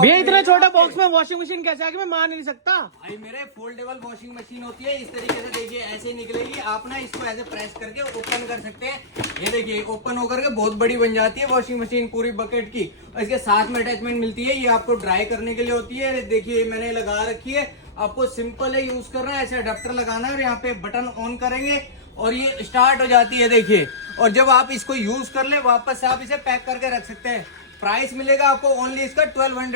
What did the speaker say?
भैया इतना छोटा बॉक्स में वॉशिंग मशीन कैसे आ गई, मैं मान नहीं सकता। भाई मेरे फोल्डेबल वॉशिंग मशीन होती है इस तरीके से, देखिए ऐसे निकलेगी, आप ना इसको ऐसे प्रेस करके ओपन कर सकते हैं। ये देखिए ओपन होकर के बहुत बड़ी बन जाती है वॉशिंग मशीन पूरी बकेट की। और इसके साथ में अटैचमेंट मिलती है, ये आपको ड्राई करने के लिए होती है। देखिए मैंने लगा रखी है, आपको सिंपल है यूज करना है, ऐसे अडेप्टर लगाना है और यहाँ पे बटन ऑन करेंगे और ये स्टार्ट हो जाती है देखिए। और जब आप इसको यूज कर ले वापस से आप इसे पैक करके रख सकते हैं। प्राइस मिलेगा आपको ओनली इसका 1200।